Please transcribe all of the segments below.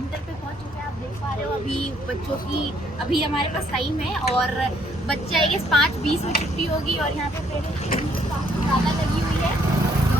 Centre पे पहुंच चुके हैं। आप देख पा रहे हो अभी बच्चों की अभी हमारे पास टाइम है और बच्चे आएंगे 5:20 में छुट्टी होगी और यहाँ पे पेरेंट्स काफ़ी ज़्यादा लगी हुई है। तो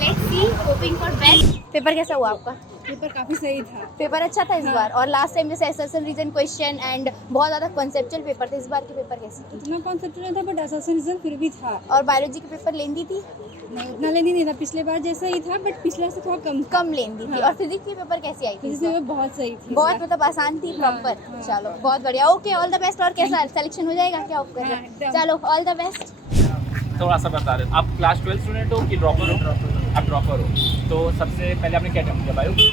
let's see, hoping for best. Paper कैसा हुआ आपका? पेपर काफी सही था। पेपर अच्छा था इस हाँ। बार, और लास्ट टाइम जैसे एसएसएल रीजन क्वेश्चन एंड बहुत ज़्यादा कॉन्सेप्चुअल पेपर थे, इस बार के पेपर कैसे थे? इतना कॉन्सेप्ट नहीं था बट एसेसन फिर भी था। और बायोलॉजी के पेपर लेंदी थी? नहीं उतना लेनी नहीं था, पिछले बार जैसा ही था बट पिछले से थोड़ा कम था। कम लेंदी थी। हाँ। और फिजिक्स की पेपर कैसी आई थी? फिजिक्स में बहुत सही थी। बहुत मतलब आसान थी, हाँ, प्रॉपर। हाँ। चलो बहुत बढ़िया, ओके, ऑल द बेस्ट। और कैसा सिलेक्शन हो जाएगा क्या आप कर रहे हाँ, हो? एकदम। चलो ऑल द बेस्ट। थोड़ा सा बता रहे आप क्लास 12 स्टूडेंट हो कि ड्रॉपर हो? आप ड्रॉपर हो, तो सबसे पहले आपने क्या अटेम्प्ट किया? बायो? मैंने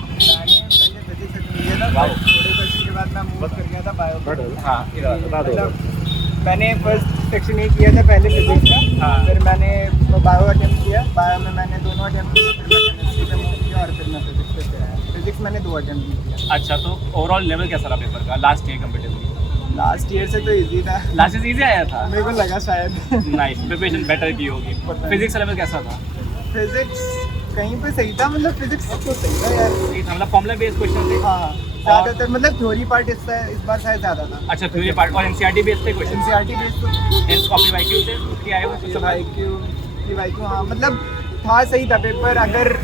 पहले फिजिक्स अटेम्प्ट किया था, वाओ। थोड़े क्वेश्चन के बाद मैं मूव कर गया था बायो। हाँ, बता दो। मतलब मैंने फर्स्ट सेक्शन ये किया था पहले फिजिक्स का, हाँ। फिर मैंने बायो अटेम्प्ट किया। बायो में मैंने दोनों अटेम्प्ट किए, फिर मैं केमिस्ट्री पे मूव किया और फिर मैं फिजिक्स पे आया। फिजिक्स मैंने 2 अटेम्प्ट किया। अच्छा, तो ओवरऑल लेवल कैसा रहा पेपर का last year competitively? Last year से तो इजी था, लास्ट ईयर इजी आया था? मेरे को लगा शायद। नाइस, प्रिपरेशन बेटर की होगी। पता है। फिजिक्स का लेवल कैसा था? फिजिक्स कहीं पे सही था, मतलब फिजिक्स तो सही था यार। सही था, मतलब फॉर्मूला बेस्ड क्वेश्चन थे? हाँ, ज़्यादातर मतलब थ्योरी पार्ट इस बार शायद ज़्यादा था। अच्छा, थ्योरी पार्ट और एनसीईआरटी बेस्ड थे क्वेश्चन? एनसीईआरटी बेस्ड तो एंड कॉपी वाईक्यू थे उसके आए हुए कुछ? वाईक्यू हाँ, मतलब था सही था पेपर, अगर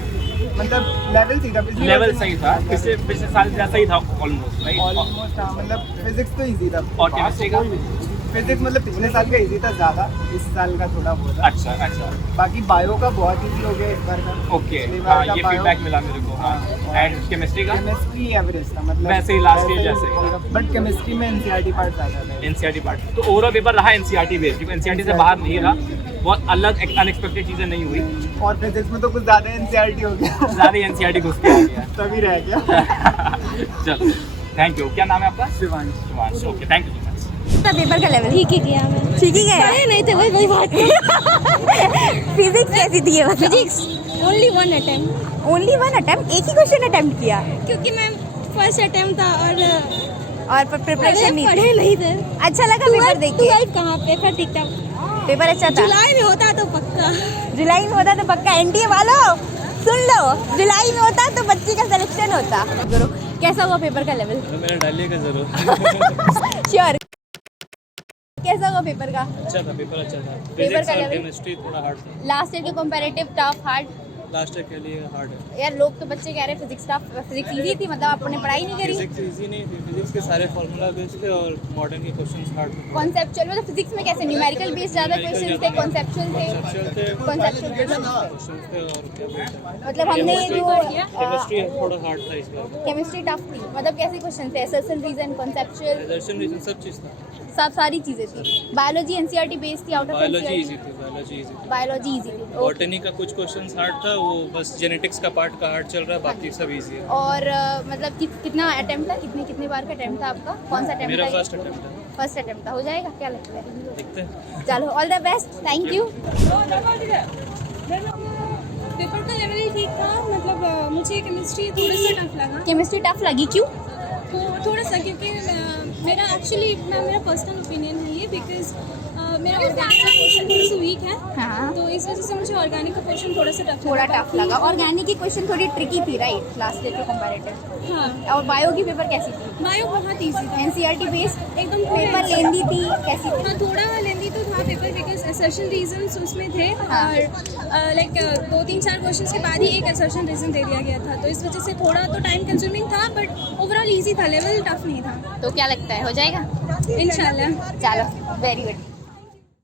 मतलब लेवल सही था। लेवल सही था, पिछले साल जैसा ही था ऑलमोस्ट, राइट? ऑलमोस्ट हाँ, मतलब फिजिक्स तो इजी था। और केमिस्ट्री का? फिजिक्स मतलब पिछले साल का इजी था ज़्यादा, इस साल का थोड़ा बहुत था। अच्छा अच्छा, बाकी बायो का बहुत इजी हो गया इस बार का। ओके। पिछली बार हाँ, का ये bio- फीडबैक मिला मेरे को। हाँ, एंड केमिस्ट्री का? केमिस्ट्री एवरेज था, मतलब वैसे ही last year जैसे ही। बट केमिस्ट्री में एनसीईआरटी पार्ट ज़्यादा था। एनसीईआरटी पार्ट तो ओवरऑल पेपर रहा एनसीईआरटी बेस्ड, क्योंकि एनसीईआरटी से बाहर नहीं रहा, बहुत अलग अनएक्सपेक्टेड चीज़ें नहीं हुई, और फिजिक्स में तो कुछ ज़्यादा एनसीईआरटी हो गया। ज़्यादा एनसीईआरटी घुस के आ गया। तभी रह गया। चलो, थैंक यू। क्या नाम है आपका? Shivansh. Shivansh, okay, thank you so much. Paper का लेवल ठीक ही किया मैंने। ठीक ही गया? नहीं थे वही बात। फिजिक्स कैसी थी ये बताओ? Physics only 1 attempt, only 1 attempt, एक ही क्वेश्चन अटेम्प्ट किया क्योंकि मैं फर्स्ट अटेम्प्ट था और प्रिपरेशन नहीं थी। पढ़े नहीं थे। अच्छा लगा पेपर देख के? 12 कहाँ, पेपर ठीक था। पेपर अच्छा था? जुलाई में होता तो पक्का। जुलाई में होता तो पक्का। एनडीए वालों सुन लो, जुलाई में होता तो बच्ची का सिलेक्शन होता। कैसा हुआ पेपर का लेवल? मेरा डालिएगा जरूर। श्योर। कैसा हुआ पेपर का? अच्छा था, पेपर अच्छा था। पेपर फिजिक्स का और level? केमिस्ट्री थोड़ा हार्ड था। लास्ट ईयर के comparative tough hard? Last year के लिए हार्ड है। यार लोग तो बच्चे कह रहे हैं फिजिक्स टफ, फिजिक्स इजी थी, मतलब आपने पढ़ाई नहीं करी? फिजिक्स इजी नहीं थी, फिजिक्स के सारे फार्मूला बेस्ड थे और मॉडर्न के क्वेश्चंस हार्ड थे। कॉन्सेप्चुअल मतलब फिजिक्स में कैसे न्यूमेरिकल बेस्ड ज्यादा क्वेश्चंस थे, कॉन्सेप्चुअल थे? कॉन्सेप्चुअल क्वेश्चंस थे और क्या बोलते हैं, मतलब हमने जो केमिस्ट्री थोड़ा हार्ड था इस बार। केमिस्ट्री टफ थी, मतलब कैसे क्वेश्चन थे? SSL reason, conceptual, reservation reason सब चीज़ था। सब सारी चीजें थी। बायोलॉजी एनसीईआरटी बेस्ड थी, out of biology NCERT? Easy थी, बायोलॉजी इजी थी। बायोलॉजी इजी थी, ओके। बॉटनी का कुछ क्वेश्चंस हार्ड था, वो बस जेनेटिक्स का पार्ट का हार्ड चल रहा है, बाकी सब इजी है। और मतलब कितना अटेम्प्ट था, कितने बार का अटेम्प्ट था आपका? कौन सा अटेम्प्ट मेरा था? फर्स्ट अटेम्प्ट है, फर्स्ट अटेम्प्ट था, हो जाएगा क्या लगता है? देखते हैं। चलो all the best, thank you. Paper का लेवल ही ठीक था, मतलब मुझे केमिस्ट्री थोड़ा सा टफ लगा। केमिस्ट्री टफ लगी, क्यों? थोड़ा सा, क्योंकि मेरा एक्चुअली मेरा पर्सनल ओपिनियन है ये, बिकॉज मेरा ऑर्गेनिक का पोर्शन थोड़ा सा वीक है, हाँ, तो इस वजह से मुझे ऑर्गेनिक का पोर्शन थोड़ा सा टफ थोड़ा टफ लगा। ऑर्गेनिक की क्वेश्चन थोड़ी ट्रिकी थी, राइट, लास्ट ईयर के कंपैरेटिव। हाँ, और बायो की पेपर कैसी थी? बायो बहुत ईजी था, एनसीईआरटी बेस्ड एकदम पेपर लेंदी थी, कैसी थी? हाँ, थोड़ा लेंदी तो था पेपर, बिकॉज असर्शन रीजंस उसमें थे, हाँ। और लाइक 2-3-4 क्वेश्चंस के बाद ही एक असर्शन रीजन दे दिया गया था, तो इस वजह से थोड़ा तो टाइम कंज्यूमिंग था, बट ओवरऑल इजी था, लेवल टफ नहीं था। तो क्या लगता है हो जाएगा? इंशाल्लाह। चलो वेरी गुड।